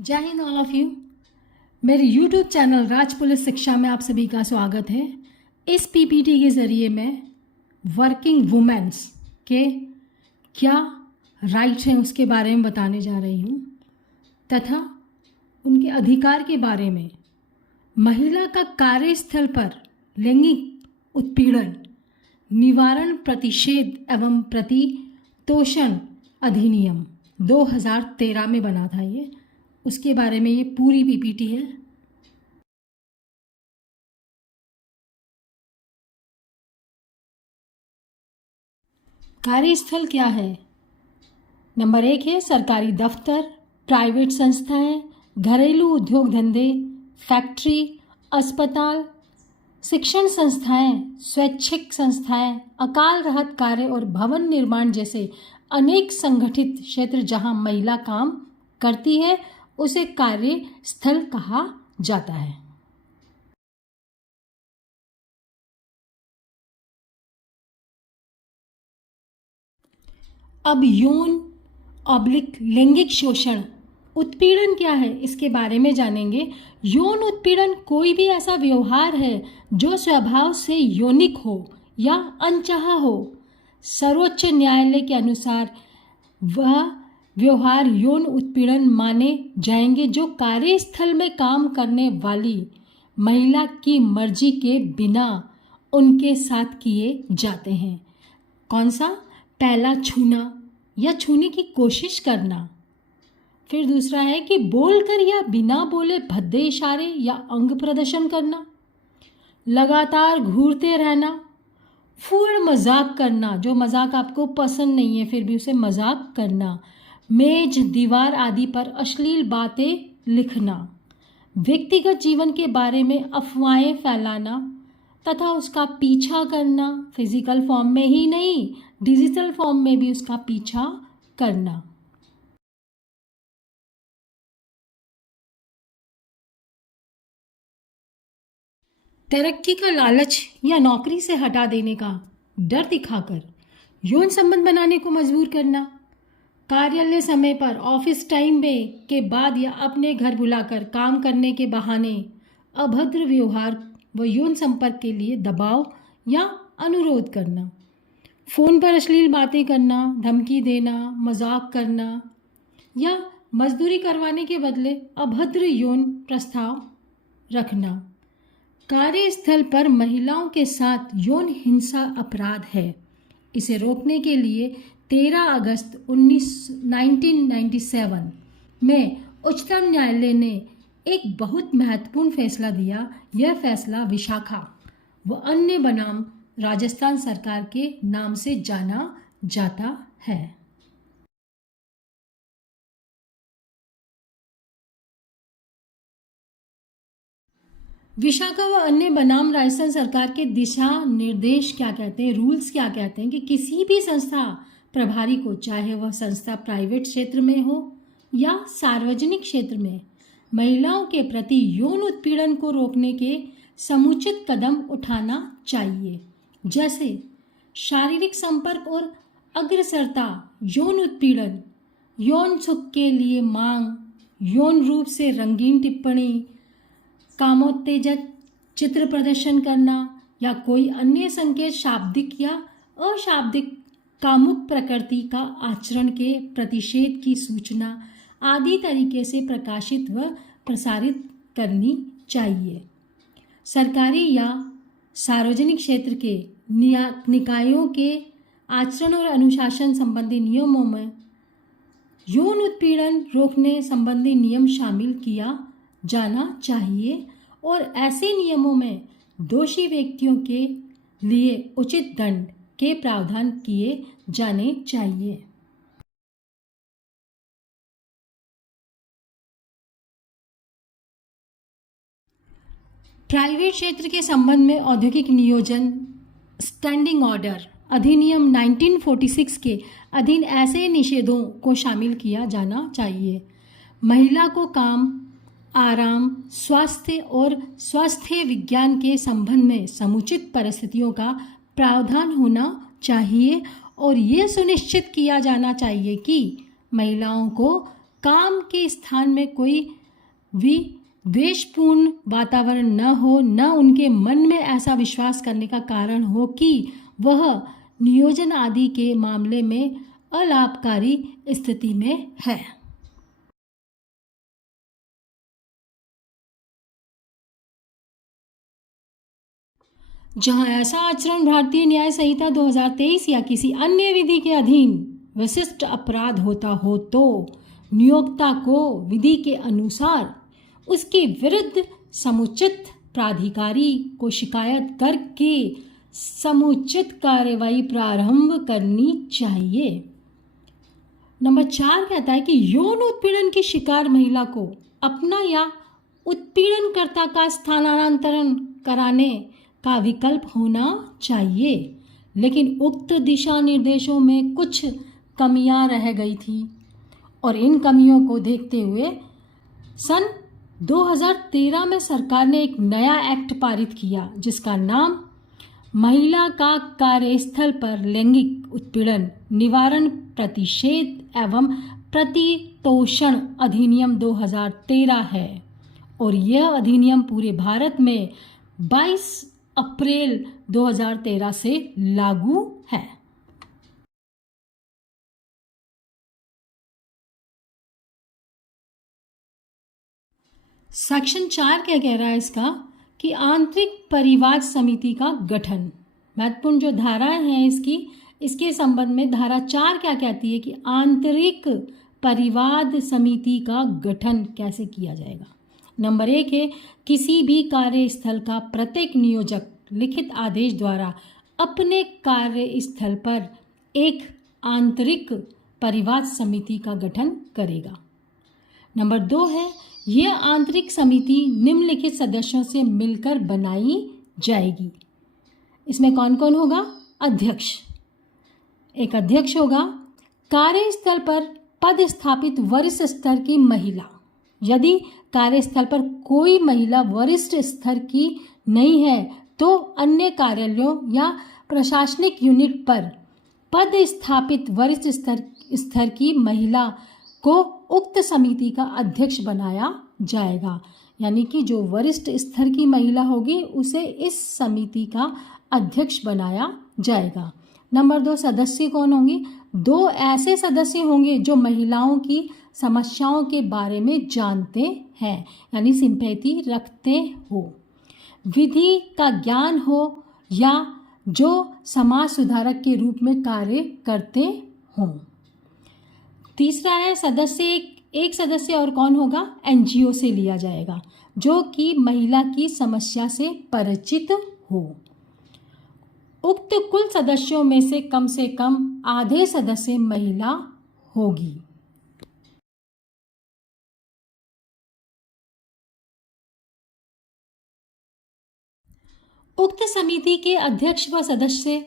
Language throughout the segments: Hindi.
जय हिंद ऑल ऑफ यू। मेरे यूट्यूब चैनल राज पुलिस शिक्षा में आप सभी का स्वागत है। इस पीपीटी के ज़रिए मैं वर्किंग वुमेन्स के क्या राइट्स हैं उसके बारे में बताने जा रही हूँ तथा उनके अधिकार के बारे में, महिला का कार्यस्थल पर लैंगिक उत्पीड़न निवारण प्रतिषेध एवं प्रतितोषण अधिनियम 2013 में बना था ये, उसके बारे में ये पूरी पीपीटी है। कार्यस्थल क्या है? नंबर 1 है सरकारी दफ्तर, प्राइवेट संस्थाएं, घरेलू उद्योग धंधे, फैक्ट्री, अस्पताल, शिक्षण संस्थाएं, स्वैच्छिक संस्थाएं, अकाल राहत कार्य और भवन निर्माण जैसे अनेक संगठित क्षेत्र जहां महिला काम करती है उसे कार्यस्थल कहा जाता है। अब यौन लैंगिक शोषण उत्पीड़न क्या है इसके बारे में जानेंगे। यौन उत्पीड़न कोई भी ऐसा व्यवहार है जो स्वभाव से यौनिक हो या अनचाहा हो। सर्वोच्च न्यायालय के अनुसार वह व्यवहार यौन उत्पीड़न माने जाएंगे जो कार्यस्थल में काम करने वाली महिला की मर्जी के बिना उनके साथ किए जाते हैं। कौन सा? पहला, छूना या छूने की कोशिश करना। फिर दूसरा है कि बोलकर या बिना बोले भद्दे इशारे या अंग प्रदर्शन करना, लगातार घूरते रहना, फूड़ मजाक करना, जो मजाक आपको पसंद नहीं है फिर भी उसे मजाक करना, मेज दीवार आदि पर अश्लील बातें लिखना, व्यक्तिगत जीवन के बारे में अफवाहें फैलाना तथा उसका पीछा करना, फिजिकल फॉर्म में ही नहीं डिजिटल फॉर्म में भी उसका पीछा करना। तरक्की का लालच या नौकरी से हटा देने का डर दिखाकर यौन संबंध बनाने को मजबूर करना, कार्यालय समय पर ऑफिस टाइम में के बाद या अपने घर बुलाकर काम करने के बहाने अभद्र व्यवहार व यौन संपर्क के लिए दबाव या अनुरोध करना, फ़ोन पर अश्लील बातें करना, धमकी देना, मजाक करना या मजदूरी करवाने के बदले अभद्र यौन प्रस्ताव रखना। कार्यस्थल पर महिलाओं के साथ यौन हिंसा अपराध है। इसे रोकने के लिए 13 अगस्त 1997 में उच्चतम न्यायालय ने एक बहुत महत्वपूर्ण फैसला दिया। यह फैसला विशाखा व अन्य बनाम राजस्थान सरकार के नाम से जाना जाता है। विशाखा व अन्य बनाम राजस्थान सरकार के दिशा निर्देश क्या कहते हैं, रूल्स क्या कहते हैं कि किसी भी संस्था प्रभारी को, चाहे वह संस्था प्राइवेट क्षेत्र में हो या सार्वजनिक क्षेत्र में, महिलाओं के प्रति यौन उत्पीड़न को रोकने के समुचित कदम उठाना चाहिए, जैसे शारीरिक संपर्क और अग्रसरता, यौन उत्पीड़न, यौन सुख के लिए मांग, यौन रूप से रंगीन टिप्पणी, कामोत्तेजक चित्र प्रदर्शन करना या कोई अन्य संकेत शाब्दिक या अशाब्दिक कामुक प्रकृति का आचरण के प्रतिषेध की सूचना आदि तरीके से प्रकाशित व प्रसारित करनी चाहिए। सरकारी या सार्वजनिक क्षेत्र के निकायों के आचरण और अनुशासन संबंधी नियमों में यौन उत्पीड़न रोकने संबंधी नियम शामिल किया जाना चाहिए और ऐसे नियमों में दोषी व्यक्तियों के लिए उचित दंड के प्रावधान किए जाने चाहिए। प्राइवेट क्षेत्र के संबंध में औद्योगिक नियोजन स्टैंडिंग ऑर्डर अधिनियम 1946 के अधीन ऐसे निषेधों को शामिल किया जाना चाहिए। महिला को काम, आराम, स्वास्थ्य और स्वास्थ्य विज्ञान के संबंध में समुचित परिस्थितियों का प्रावधान होना चाहिए और ये सुनिश्चित किया जाना चाहिए कि महिलाओं को काम के स्थान में कोई विद्वेषपूर्ण वातावरण न हो, न उनके मन में ऐसा विश्वास करने का कारण हो कि वह नियोजन आदि के मामले में अलाभकारी स्थिति में है। जहां ऐसा आचरण भारतीय न्याय संहिता 2023 या किसी अन्य विधि के अधीन विशिष्ट अपराध होता हो तो नियोक्ता को विधि के अनुसार उसके विरुद्ध समुचित प्राधिकारी को शिकायत करके समुचित कार्रवाई प्रारंभ करनी चाहिए। नंबर 4 कहता है कि यौन उत्पीड़न की शिकार महिला को अपना या उत्पीड़नकर्ता का स्थानांतरण कराने का विकल्प होना चाहिए, लेकिन उक्त दिशा निर्देशों में कुछ कमियां रह गई थी और इन कमियों को देखते हुए सन 2013 में सरकार ने एक नया एक्ट पारित किया जिसका नाम महिला का कार्यस्थल पर लैंगिक उत्पीड़न निवारण प्रतिषेध एवं प्रतितोषण अधिनियम 2013 है और यह अधिनियम पूरे भारत में 22 अप्रैल 2013 से लागू है। सेक्शन 4 क्या कह रहा है इसका कि आंतरिक परिवाद समिति का गठन। महत्वपूर्ण जो धाराएं हैं इसके संबंध में धारा 4 क्या कहती है कि आंतरिक परिवाद समिति का गठन कैसे किया जाएगा। नंबर 1 है किसी भी कार्यस्थल का प्रत्येक नियोजक लिखित आदेश द्वारा अपने कार्यस्थल पर एक आंतरिक परिवाद समिति का गठन करेगा। नंबर 2 है यह आंतरिक समिति निम्नलिखित सदस्यों से मिलकर बनाई जाएगी। इसमें कौन कौन होगा? अध्यक्ष, एक अध्यक्ष होगा। कार्यस्थल पर पदस्थापित वरिष्ठ स्तर की महिला, यदि कार्यस्थल पर कोई महिला वरिष्ठ स्तर की नहीं है तो अन्य कार्यालयों या प्रशासनिक यूनिट पर पदस्थापित वरिष्ठ स्तर की महिला को उक्त समिति का अध्यक्ष बनाया जाएगा। यानी कि जो वरिष्ठ स्तर की महिला होगी उसे इस समिति का अध्यक्ष बनाया जाएगा। नंबर 2 सदस्य कौन होंगे? 2 ऐसे सदस्य होंगे जो महिलाओं की समस्याओं के बारे में जानते हैं, यानी सिंपैथी रखते हो, विधि का ज्ञान हो या जो समाज सुधारक के रूप में कार्य करते हों। तीसरा है सदस्य, एक सदस्य और कौन होगा? एनजीओ से लिया जाएगा जो कि महिला की समस्या से परिचित हो। उक्त कुल सदस्यों में से कम आधे सदस्य महिला होगी। उक्त समिति के अध्यक्ष व सदस्य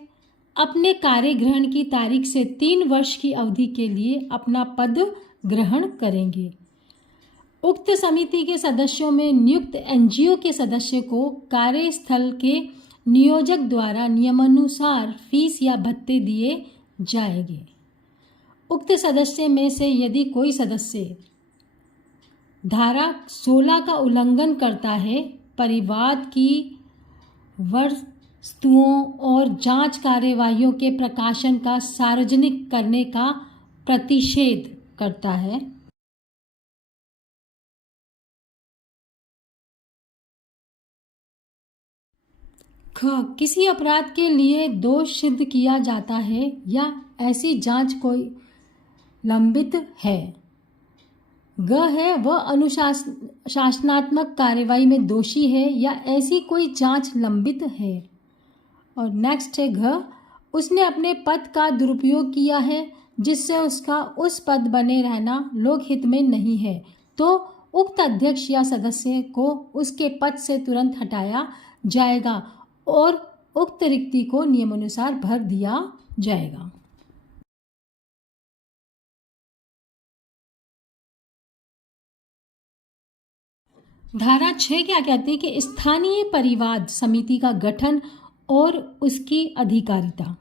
अपने कार्य ग्रहण की तारीख से 3 वर्ष की अवधि के लिए अपना पद ग्रहण करेंगे। उक्त समिति के सदस्यों में नियुक्त एनजीओ के सदस्य को कार्यस्थल के नियोजक द्वारा नियमानुसार फीस या भत्ते दिए जाएंगे। उक्त सदस्य में से यदि कोई सदस्य धारा 16 का उल्लंघन करता है, परिवाद की वस्तुओं और जांच कार्यवाहियों के प्रकाशन का सार्वजनिक करने का प्रतिषेध करता है, किसी अपराध के लिए दोष सिद्ध किया जाता है या ऐसी जांच कोई लंबित है, ग है वह अनुशासनात्मक कार्यवाही में दोषी है या ऐसी कोई जांच लंबित है। और नेक्स्ट है घ, उसने अपने पद का दुरुपयोग किया है जिससे उसका उस पद बने रहना लोकहित में नहीं है, तो उक्त अध्यक्ष या सदस्य को उसके पद से तुरंत हटाया जाएगा और उक्त रिक्ति को नियमानुसार भर दिया जाएगा। धारा 6 क्या कहती है कि स्थानीय परिवाद समिति का गठन और उसकी अधिकारिता।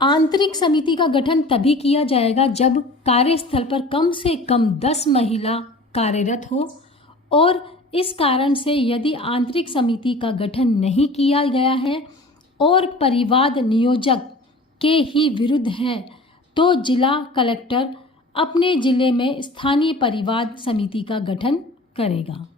आंतरिक समिति का गठन तभी किया जाएगा जब कार्यस्थल पर कम से कम 10 महिला कार्यरत हो और इस कारण से यदि आंतरिक समिति का गठन नहीं किया गया है और परिवाद नियोजक के ही विरुद्ध है तो जिला कलेक्टर अपने जिले में स्थानीय परिवाद समिति का गठन करेगा।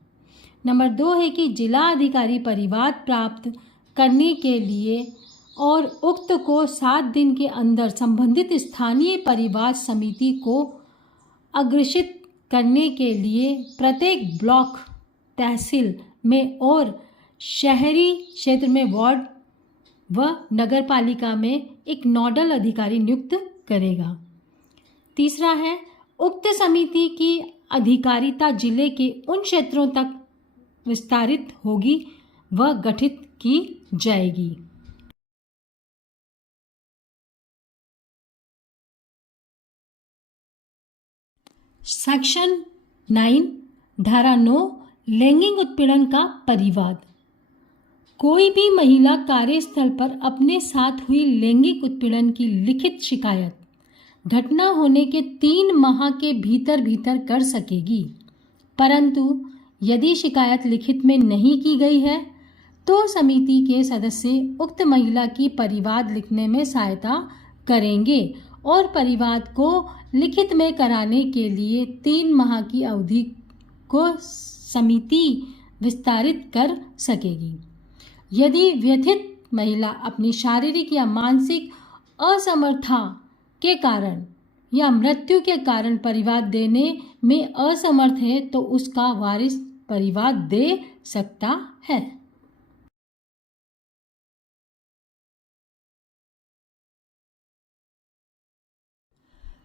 नंबर 2 है कि जिला अधिकारी परिवाद प्राप्त करने के लिए और उक्त को 7 दिन के अंदर संबंधित स्थानीय परिवाद समिति को अग्रेषित करने के लिए प्रत्येक ब्लॉक तहसील में और शहरी क्षेत्र में वार्ड व नगर पालिका में एक नोडल अधिकारी नियुक्त करेगा। तीसरा है उक्त समिति की अधिकारिता जिले के उन क्षेत्रों तक विस्तारित होगी व गठित की जाएगी। सेक्शन 9 धारा 9 लैंगिक उत्पीड़न का परिवाद। कोई भी महिला कार्यस्थल पर अपने साथ हुई लैंगिक उत्पीड़न की लिखित शिकायत घटना होने के 3 माह के भीतर भीतर कर सकेगी, परंतु यदि शिकायत लिखित में नहीं की गई है तो समिति के सदस्य उक्त महिला की परिवाद लिखने में सहायता करेंगे और परिवाद को लिखित में कराने के लिए 3 माह की अवधि को समिति विस्तारित कर सकेगी। यदि व्यथित महिला अपनी शारीरिक या मानसिक असमर्थता के कारण या मृत्यु के कारण परिवाद देने में असमर्थ है तो उसका वारिस परिवाद दे सकता है।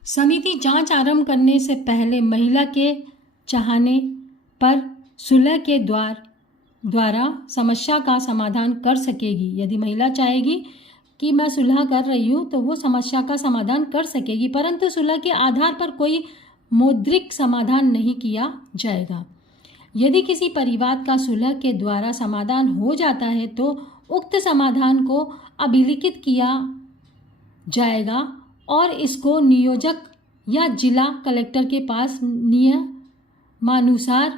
समिति जांच आरंभ करने से पहले महिला के चाहने पर सुलह के द्वारा समस्या का समाधान कर सकेगी। यदि महिला चाहेगी कि मैं सुलह कर रही हूँ तो वो समस्या का समाधान कर सकेगी, परंतु सुलह के आधार पर कोई मौद्रिक समाधान नहीं किया जाएगा। यदि किसी परिवाद का सुलह के द्वारा समाधान हो जाता है तो उक्त समाधान को अभिलिखित किया जाएगा और इसको नियोजक या जिला कलेक्टर के पास नियमानुसार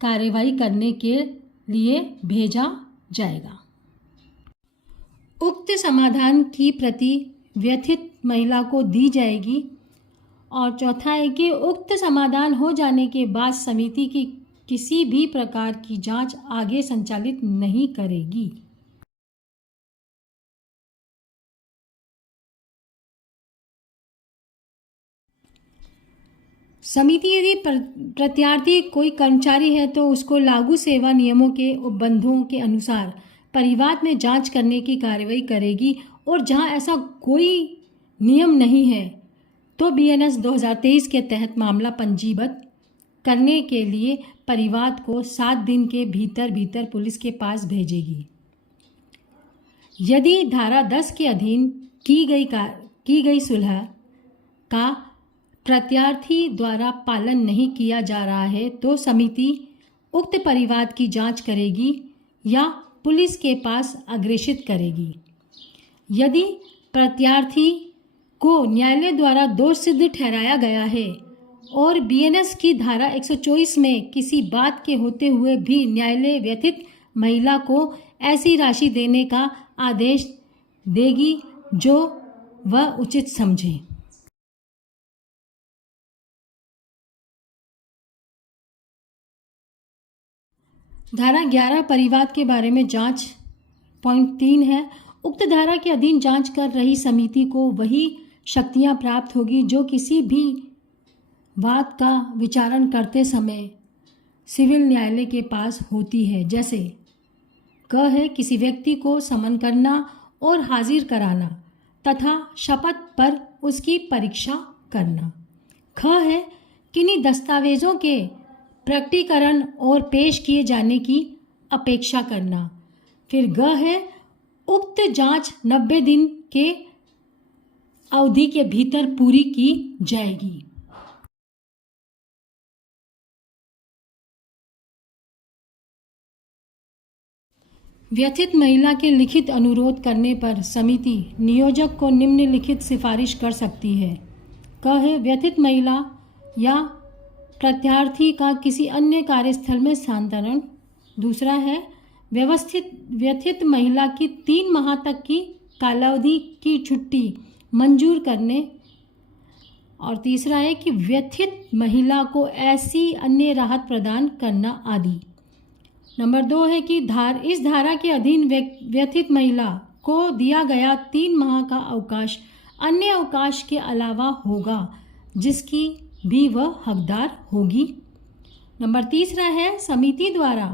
कार्यवाही करने के लिए भेजा जाएगा। उक्त समाधान की प्रति व्यथित महिला को दी जाएगी। और चौथा है कि उक्त समाधान हो जाने के बाद समिति की किसी भी प्रकार की जांच आगे संचालित नहीं करेगी। समिति यदि प्रत्यार्थी कोई कर्मचारी है तो उसको लागू सेवा नियमों के उपबंधों के अनुसार परिवाद में जांच करने की कार्रवाई करेगी और जहां ऐसा कोई नियम नहीं है तो बीएनएस 2023 के तहत मामला पंजीबद्ध करने के लिए परिवाद को 7 दिन के भीतर भीतर पुलिस के पास भेजेगी। यदि धारा 10 के अधीन की गई सुलह का प्रत्यार्थी द्वारा पालन नहीं किया जा रहा है तो समिति उक्त परिवाद की जांच करेगी या पुलिस के पास अग्रेषित करेगी। यदि प्रत्यार्थी को न्यायालय द्वारा दोष सिद्ध ठहराया गया है और बीएनएस की धारा 124 में किसी बात के होते हुए भी न्यायालय व्यथित महिला को ऐसी राशि देने का आदेश देगी जो वह उचित समझे। धारा 11 परिवाद के बारे में जांच पॉइंट 3 है। उक्त धारा के अधीन जांच कर रही समिति को वही शक्तियां प्राप्त होगी जो किसी भी बात का विचारण करते समय सिविल न्यायालय के पास होती है, जैसे क है किसी व्यक्ति को समन करना और हाजिर कराना तथा शपथ पर उसकी परीक्षा करना। ख है किन्हीं दस्तावेजों के प्रकटीकरण और पेश किए जाने की अपेक्षा करना। फिर ग है उक्त जांच 90 दिन के अवधि के भीतर पूरी की जाएगी। व्यथित महिला के लिखित अनुरोध करने पर समिति नियोजक को निम्नलिखित सिफारिश कर सकती है। क है व्यथित महिला या प्रत्यार्थी का किसी अन्य कार्यस्थल में स्थानांतरण। दूसरा है व्यथित महिला की 3 माह तक की कालावधि की छुट्टी मंजूर करने। और तीसरा है कि व्यथित महिला को ऐसी अन्य राहत प्रदान करना आदि। नंबर 2 है कि इस धारा के अधीन व्यथित महिला को दिया गया 3 माह का अवकाश अन्य अवकाश के अलावा होगा जिसकी भी वह हकदार होगी। नंबर 3 है समिति द्वारा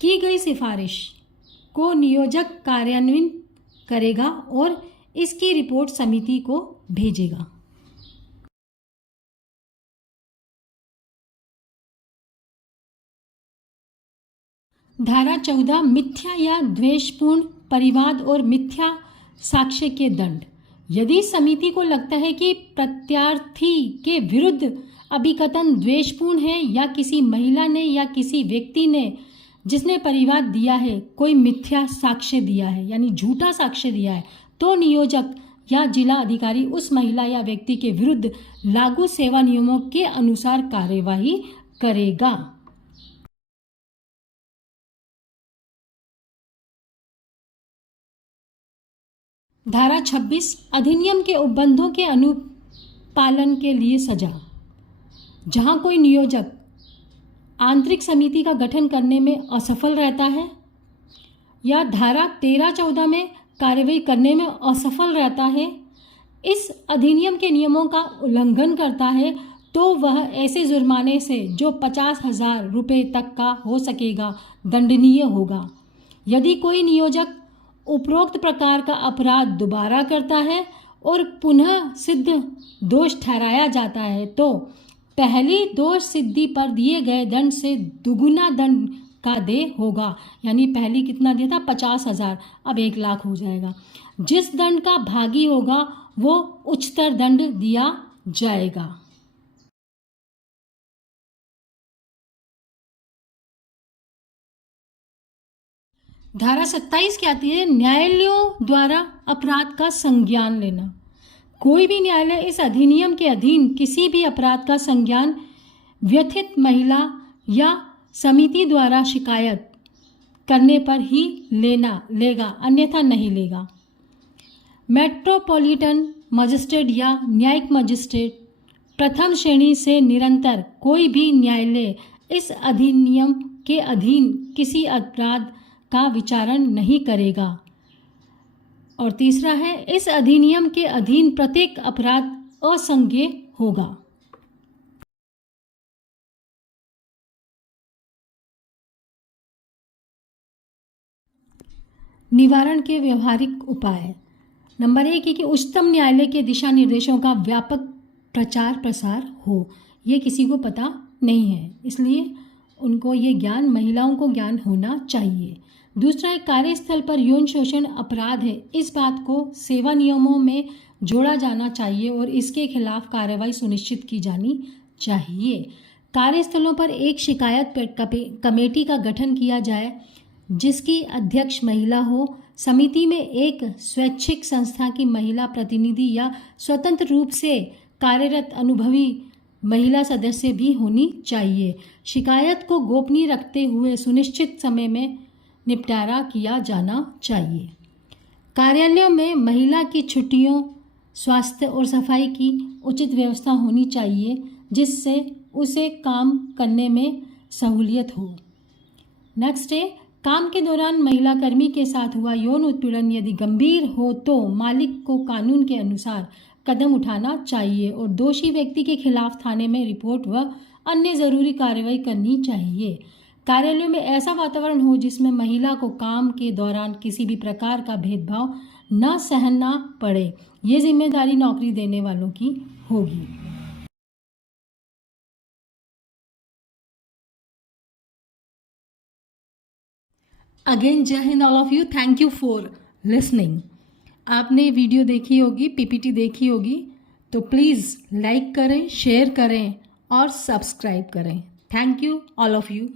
की गई सिफारिश को नियोजक कार्यान्वित करेगा और इसकी रिपोर्ट समिति को भेजेगा। धारा 14 मिथ्या या द्वेषपूर्ण परिवाद और मिथ्या साक्ष्य के दंड। यदि समिति को लगता है कि प्रत्यार्थी के विरुद्ध अभिकथन द्वेषपूर्ण है या किसी महिला ने या किसी व्यक्ति ने जिसने परिवाद दिया है कोई मिथ्या साक्ष्य दिया है यानी झूठा साक्ष्य दिया है, तो नियोजक या जिला अधिकारी उस महिला या व्यक्ति के विरुद्ध लागू सेवा नियमों के अनुसार कार्यवाही करेगा। धारा 26 अधिनियम के उपबंधों के अनुपालन के लिए सजा। जहां कोई नियोजक आंतरिक समिति का गठन करने में असफल रहता है या धारा 13-14 में कार्रवाई करने में असफल रहता है, इस अधिनियम के नियमों का उल्लंघन करता है, तो वह ऐसे जुर्माने से जो 50,000 रुपये तक का हो सकेगा दंडनीय होगा। यदि कोई नियोजक उपरोक्त प्रकार का अपराध दोबारा करता है और पुनः सिद्ध दोष ठहराया जाता है तो पहली दोष सिद्धि पर दिए गए दंड से दुगुना दंड का देय होगा। यानी पहली कितना दिया था 50,000, अब 1 लाख हो जाएगा। जिस दंड का भागी होगा वो उच्चतर दंड दिया जाएगा। धारा 27 क्या आती है? न्यायालयों द्वारा अपराध का संज्ञान लेना। कोई भी न्यायालय इस अधिनियम के अधीन किसी भी अपराध का संज्ञान व्यथित महिला या समिति द्वारा शिकायत करने पर ही लेगा, अन्यथा नहीं लेगा। मेट्रोपॉलिटन मजिस्ट्रेट या न्यायिक मजिस्ट्रेट प्रथम श्रेणी से निरंतर कोई भी न्यायालय इस अधिनियम के अधीन किसी अपराध का विचारण नहीं करेगा। और तीसरा है इस अधिनियम के अधीन प्रत्येक अपराध असंज्ञेय होगा। निवारण के व्यवहारिक उपाय। नंबर 1 है कि उच्चतम न्यायालय के दिशा निर्देशों का व्यापक प्रचार प्रसार हो। ये किसी को पता नहीं है, इसलिए उनको ये ज्ञान, महिलाओं को ज्ञान होना चाहिए। दूसरा है कार्यस्थल पर यौन शोषण अपराध है, इस बात को सेवा नियमों में जोड़ा जाना चाहिए और इसके खिलाफ कार्रवाई सुनिश्चित की जानी चाहिए। कार्यस्थलों पर एक शिकायत कमेटी का गठन किया जाए जिसकी अध्यक्ष महिला हो। समिति में एक स्वैच्छिक संस्था की महिला प्रतिनिधि या स्वतंत्र रूप से कार्यरत अनुभवी महिला सदस्य भी होनी चाहिए। शिकायत को गोपनीय रखते हुए सुनिश्चित समय में निपटारा किया जाना चाहिए। कार्यालयों में महिला की छुट्टियों, स्वास्थ्य और सफाई की उचित व्यवस्था होनी चाहिए जिससे उसे काम करने में सहूलियत हो। नेक्स्ट है काम के दौरान महिला कर्मी के साथ हुआ यौन उत्पीड़न यदि गंभीर हो तो मालिक को कानून के अनुसार कदम उठाना चाहिए और दोषी व्यक्ति के खिलाफ थाने में रिपोर्ट व अन्य ज़रूरी कार्रवाई करनी चाहिए। कार्यालय में ऐसा वातावरण हो जिसमें महिला को काम के दौरान किसी भी प्रकार का भेदभाव न सहना पड़े। ये जिम्मेदारी नौकरी देने वालों की होगी। अगेन जय Hind all of you. Thank you for listening. आपने वीडियो देखी होगी, पीपीटी देखी होगी, तो प्लीज़ लाइक करें, शेयर करें और सब्सक्राइब करें। Thank you all of you.